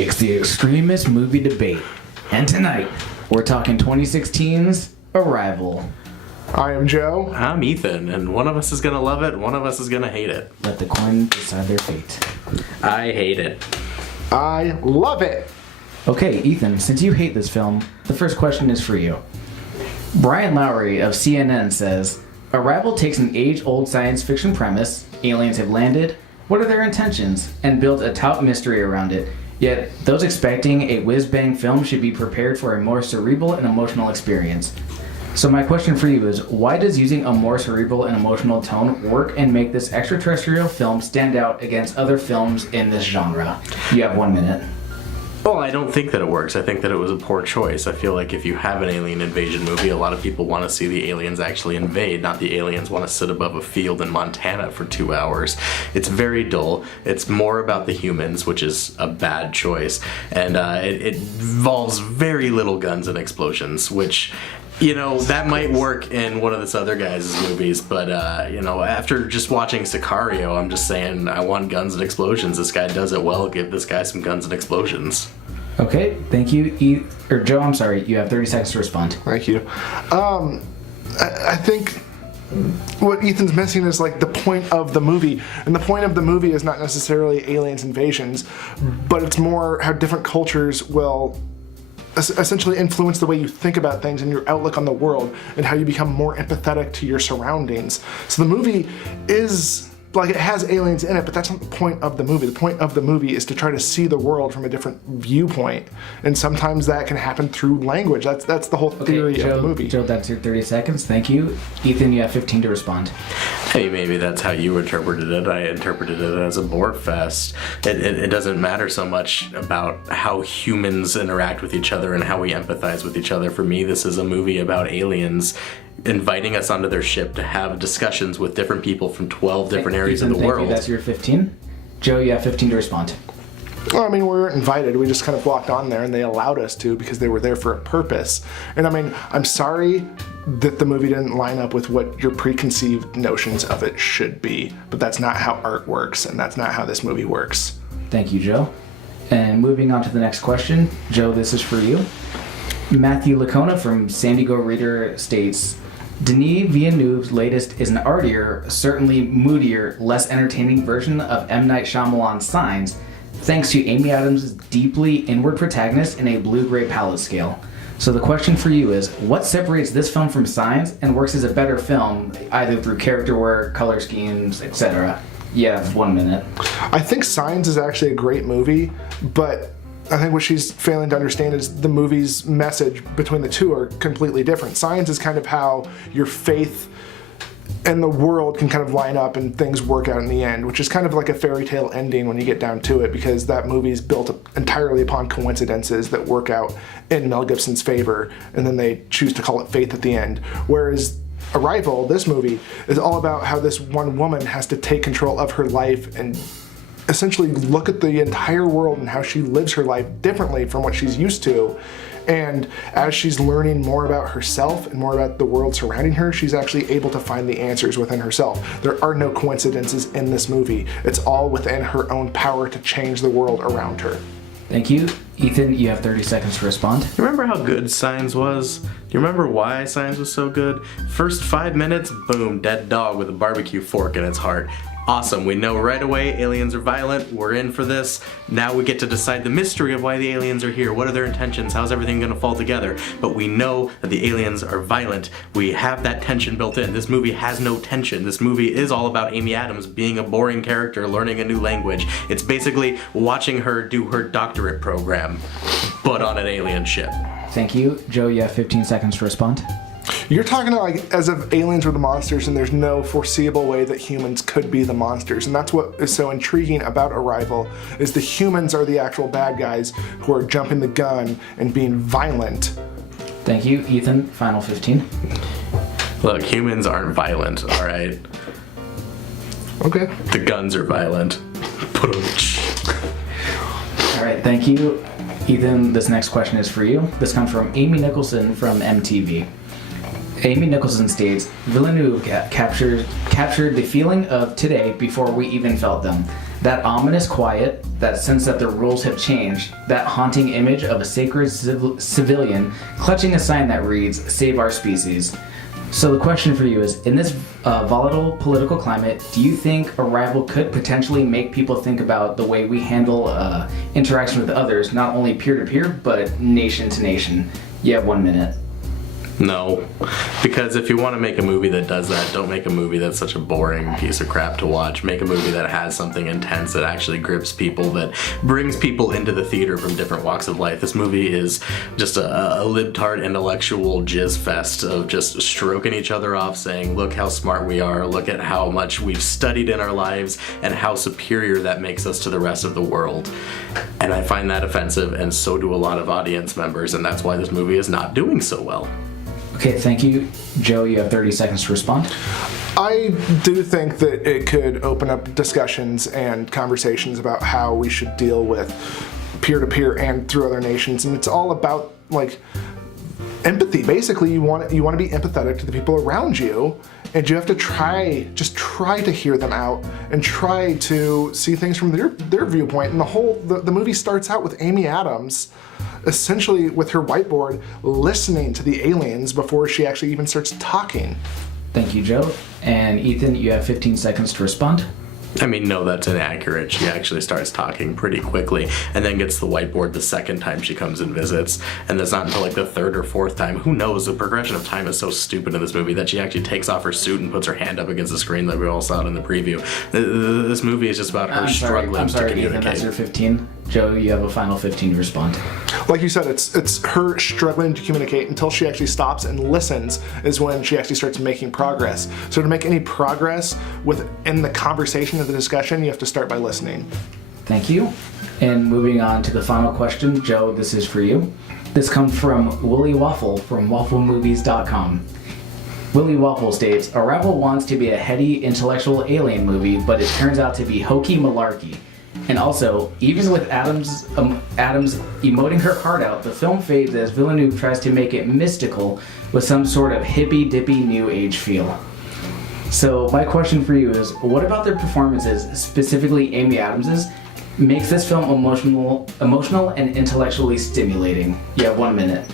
It's the Extremist movie debate, and tonight we're talking 2016's Arrival. I am Joe. I'm Ethan, and one of us is gonna love it, one of us is gonna hate it. Let the coin decide their fate. I hate it. I love it. Okay, Ethan, since you hate this film, the first question is for you. Brian Lowry of CNN says, Arrival takes an age-old science fiction premise, aliens have landed, what are their intentions, and builds a top mystery around it. Yet, those expecting a whiz-bang film should be prepared for a more cerebral and emotional experience. So my question for you is, why does using a more cerebral and emotional tone work and make this extraterrestrial film stand out against other films in this genre? You have 1 minute. Well, I don't think that it works. I think that it was a poor choice. I feel like if you have an alien invasion movie, a lot of people want to see the aliens actually invade, not the aliens want to sit above a field in Montana for 2 hours. It's very dull. It's more about the humans, which is a bad choice. And it involves very little guns and explosions, which... You know, that might work in one of this other guy's movies, but, after just watching Sicario, I'm just saying I want guns and explosions. This guy does it well. Give this guy some guns and explosions. Okay, thank you. Joe, I'm sorry, you have 30 seconds to respond. Thank you. I think what Ethan's missing is like the point of the movie, and the point of the movie is not necessarily aliens invasions, but it's more how different cultures will essentially influence the way you think about things and your outlook on the world, and how you become more empathetic to your surroundings. So the movie is like, it has aliens in it, but that's not the point of the movie. The point of the movie is to try to see the world from a different viewpoint, and sometimes that can happen through language. That's the whole theory Joe, of the movie. Joe, that's your 30 seconds. Thank you. Ethan, you have 15 to respond. Hey, maybe that's how you interpreted it. I interpreted it as a bore fest. It doesn't matter so much about how humans interact with each other and how we empathize with each other. For me, this is a movie about aliens inviting us onto their ship to have discussions with different people from 12 different areas of the world. That's your 15. Joe, you have 15 to respond. Well, I mean, we weren't invited. We just kind of walked on there, and they allowed us to because they were there for a purpose. And I mean, I'm sorry that the movie didn't line up with what your preconceived notions of it should be, but that's not how art works, and that's not how this movie works. Thank you, Joe. And moving on to the next question. Joe, this is for you. Matthew Lacona from San Diego Reader states, Denis Villeneuve's latest is an artier, certainly moodier, less entertaining version of M. Night Shyamalan's Signs, thanks to Amy Adams' deeply inward protagonist in a blue-gray palette scale. So the question for you is, what separates this film from Signs and works as a better film, either through character work, color schemes, etc.? You have 1 minute. I think Signs is actually a great movie, but I think what she's failing to understand is the movie's message between the two are completely different. Signs is kind of how your faith and the world can kind of line up and things work out in the end, which is kind of like a fairy tale ending when you get down to it, because that movie is built entirely upon coincidences that work out in Mel Gibson's favor, and then they choose to call it faith at the end. Whereas Arrival, this movie, is all about how this one woman has to take control of her life and essentially look at the entire world and how she lives her life differently from what she's used to. And as she's learning more about herself and more about the world surrounding her, she's actually able to find the answers within herself. There are no coincidences in this movie. It's all within her own power to change the world around her. Thank you. Ethan, you have 30 seconds to respond. You remember how good Signs was? Do you remember why Signs was so good? First 5 minutes, boom, dead dog with a barbecue fork in its heart. Awesome, we know right away aliens are violent, we're in for this. Now we get to decide the mystery of why the aliens are here. What are their intentions? How's everything gonna fall together? But we know that the aliens are violent. We have that tension built in. This movie has no tension. This movie is all about Amy Adams being a boring character, learning a new language. It's basically watching her do her doctorate program, but on an alien ship. Thank you. Joe, you have 15 seconds to respond. You're talking like as if aliens were the monsters and there's no foreseeable way that humans could be the monsters. And that's what is so intriguing about Arrival, is the humans are the actual bad guys who are jumping the gun and being violent. Thank you. Ethan, final 15. Look, humans aren't violent, all right? Okay. The guns are violent. Put 'em. All right, thank you. Ethan, this next question is for you. This comes from Amy Nicholson from MTV. Amy Nicholson states, Villeneuve captured the feeling of today before we even felt them. That ominous quiet, that sense that the rules have changed, that haunting image of a sacred civilian clutching a sign that reads, "Save our species." So the question for you is, in this volatile political climate, do you think Arrival could potentially make people think about the way we handle interaction with others, not only peer-to-peer, but nation-to-nation? You have 1 minute. No, because if you want to make a movie that does that, don't make a movie that's such a boring piece of crap to watch. Make a movie that has something intense, that actually grips people, that brings people into the theater from different walks of life. This movie is just a libtard intellectual jizz fest of just stroking each other off, saying, look how smart we are, look at how much we've studied in our lives, and how superior that makes us to the rest of the world. And I find that offensive, and so do a lot of audience members, and that's why this movie is not doing so well. Okay, thank you. Joe, you have 30 seconds to respond. I do think that it could open up discussions and conversations about how we should deal with peer-to-peer and through other nations, and it's all about like empathy. Basically, you want to be empathetic to the people around you, and you have to try to hear them out and try to see things from their viewpoint. And the movie starts out with Amy Adams essentially with her whiteboard listening to the aliens before she actually even starts talking. Thank you, Joe. And Ethan, you have 15 seconds to respond. I mean, no, that's inaccurate. She actually starts talking pretty quickly and then gets the whiteboard the second time she comes and visits. And that's not until like the third or fourth time. Who knows? The progression of time is so stupid in this movie that she actually takes off her suit and puts her hand up against the screen that we all saw in the preview. This movie is just about her struggling to communicate. Ethan, that's your 15. Joe, you have a final 15 to respond. Like you said, it's her struggling to communicate until she actually stops and listens is when she actually starts making progress. So to make any progress within the conversation of the discussion, you have to start by listening. Thank you. And moving on to the final question, Joe, this is for you. This comes from Willie Waffle from wafflemovies.com. Willie Waffle states, Arrival wants to be a heady, intellectual alien movie, but it turns out to be hokey malarkey. And also, even with Adams emoting her heart out, the film fades as Villeneuve tries to make it mystical with some sort of hippy-dippy new age feel. So my question for you is, what about their performances, specifically Amy Adams's, makes this film emotional and intellectually stimulating? You have 1 minute.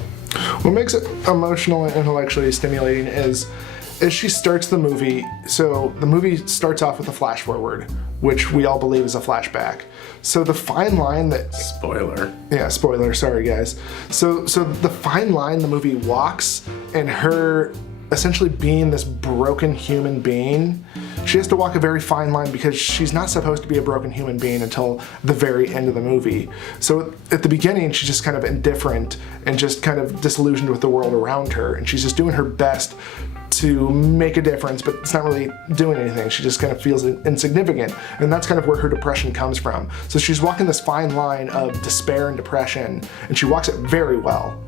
What makes it emotional and intellectually stimulating is she starts the movie. So the movie starts off with a flash forward, which we all believe is a flashback. So the fine line that... Spoiler. Yeah, spoiler, sorry guys. So the fine line the movie walks, and her essentially being this broken human being, she has to walk a very fine line because she's not supposed to be a broken human being until the very end of the movie. So at the beginning, she's just kind of indifferent and just kind of disillusioned with the world around her, and she's just doing her best to make a difference, but it's not really doing anything. She just kind of feels insignificant, and that's kind of where her depression comes from. So she's walking this fine line of despair and depression, and she walks it very well.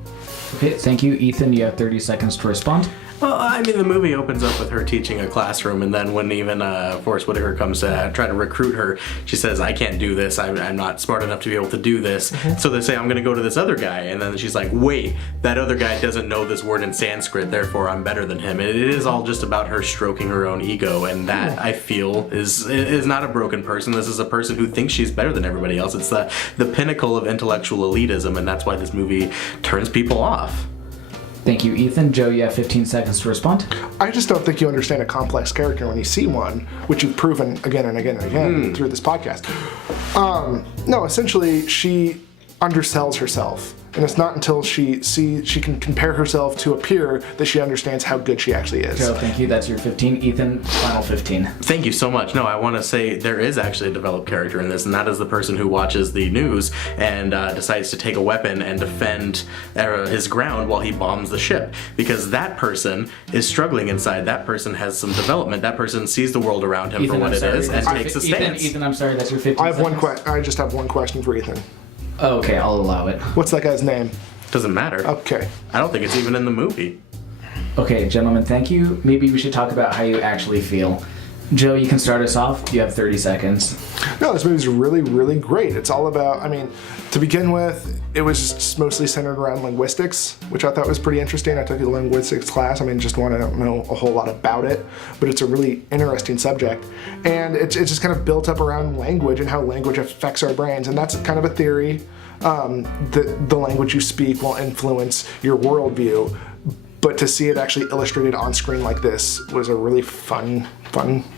Okay, thank you. Ethan, you have 30 seconds to respond. Well, I mean, the movie opens up with her teaching a classroom, and then when even Forrest Whitaker comes to try to recruit her, she says, I can't do this, I'm not smart enough to be able to do this. Mm-hmm. So they say, I'm going to go to this other guy, and then she's like, wait, that other guy doesn't know this word in Sanskrit, therefore I'm better than him. It is all just about her stroking her own ego, and that, I feel, is not a broken person. This is a person who thinks she's better than everybody else. It's the pinnacle of intellectual elitism, and that's why this movie turns people off. Thank you, Ethan. Joe, you have 15 seconds to respond. I just don't think you understand a complex character when you see one, which you've proven again and again and again through this podcast. No, essentially, she undersells herself. And it's not until she can compare herself to a peer that she understands how good she actually is. Joe, thank you. That's your 15. Ethan, final 15. Thank you so much. No, I want to say there is actually a developed character in this, and that is the person who watches the news and decides to take a weapon and defend his ground while he bombs the ship. Because that person is struggling inside. That person has some development. That person sees the world around him for what it is and takes a stance. Ethan, I'm sorry. That's your 15 seconds. I just have one question for Ethan. Okay, I'll allow it. What's that guy's name? Doesn't matter. Okay. I don't think it's even in the movie. Okay, gentlemen, thank you. Maybe we should talk about how you actually feel. Joe, you can start us off. You have 30 seconds. No, this movie's really, really great. It's all about, I mean, to begin with, it was just mostly centered around linguistics, which I thought was pretty interesting. I took a linguistics class. I mean, just want to know a whole lot about it, but it's a really interesting subject. And it's just kind of built up around language and how language affects our brains. And that's kind of a theory that the language you speak will influence your worldview. But to see it actually illustrated on screen like this was a really fun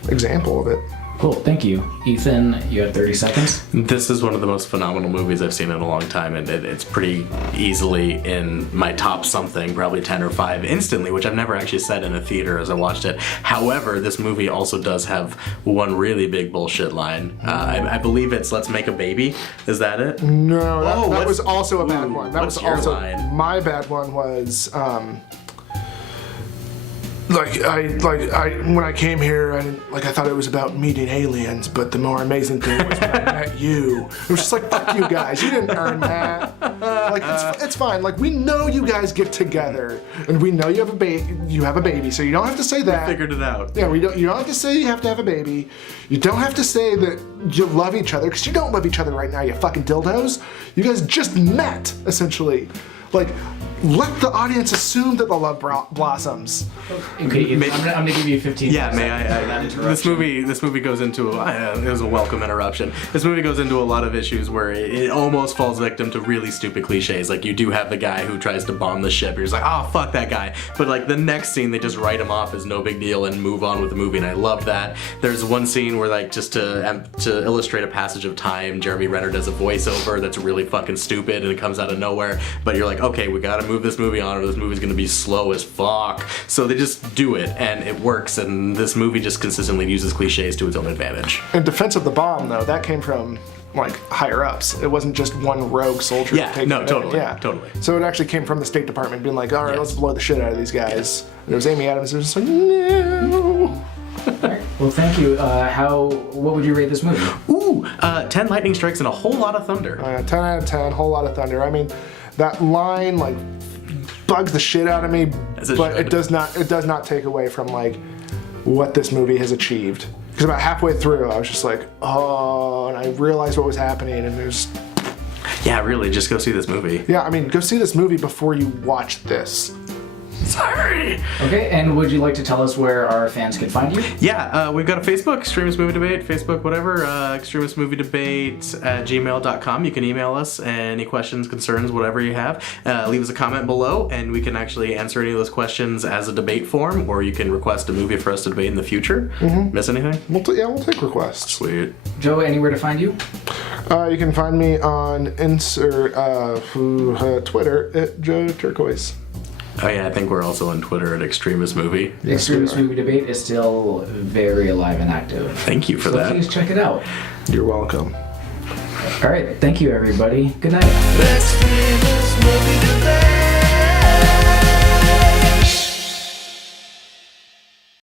example of it. Cool, thank you. Ethan, you have 30 seconds. This is one of the most phenomenal movies I've seen in a long time, and it's pretty easily in my top something, probably 10 or 5 instantly, which I've never actually said in a theater as I watched it. However, this movie also does have one really big bullshit line. I believe it's "Let's make a baby." Is that it? No, that was also a bad one. That what's was your also line? My bad one was when I came here, I thought it was about meeting aliens, but the more amazing thing was when I met you. It was just like, fuck you guys, you didn't earn that. Like, it's fine. Like, we know you guys get together, and we know you have a baby, so you don't have to say that. We figured it out. Yeah, you don't have to say you have to have a baby. You don't have to say that you love each other, because you don't love each other right now, you fucking dildos. You guys just met, essentially. Like, let the audience assume that the love blossoms. Okay, I'm gonna give you 15 Yeah, may seconds. I? This movie goes into it was a welcome interruption. This movie goes into a lot of issues where it almost falls victim to really stupid cliches. Like, you do have the guy who tries to bomb the ship. You're just like, oh, fuck that guy. But like the next scene, they just write him off as no big deal and move on with the movie, and I love that. There's one scene where, like, just to illustrate a passage of time, Jeremy Renner does a voiceover that's really fucking stupid and it comes out of nowhere. But you're like, okay, we gotta move this movie on or this movie's gonna be slow as fuck. So they just do it and it works, and this movie just consistently uses cliches to its own advantage. In defense of the bomb, though, that came from like higher ups. It wasn't just one rogue soldier. Totally. So it actually came from the State Department being like, all right, Yes. let's blow the shit out of these guys. And it was Amy Adams who was just like, no. Alright, well, thank you. What would you rate this movie? Ooh, 10 lightning strikes and a whole lot of thunder. 10 out of 10, whole lot of thunder. I mean, that line like bugs the shit out of me, but it does not take away from like what this movie has achieved. Because about halfway through, I was just like, oh, and I realized what was happening, and there's... Yeah, really, just go see this movie. Yeah, I mean, go see this movie before you watch this. Sorry. Okay, and would you like to tell us where our fans can find you? Yeah, we've got a Facebook, Extremist Movie Debate, Facebook, whatever, extremistmoviedebate@gmail.com. You can email us any questions, concerns, whatever you have. Leave us a comment below, and we can actually answer any of those questions as a debate form, or you can request a movie for us to debate in the future. Mm-hmm. Miss anything? We'll take requests. Sweet. Joe, anywhere to find you? You can find me on Twitter at Joe Turquoise. Oh yeah, I think we're also on Twitter at Extremist Movie. The Extremist Movie Debate is still very alive and active. Thank you for so that. Please check it out. You're welcome. All right, thank you, everybody. Good night. Extremist movie debate.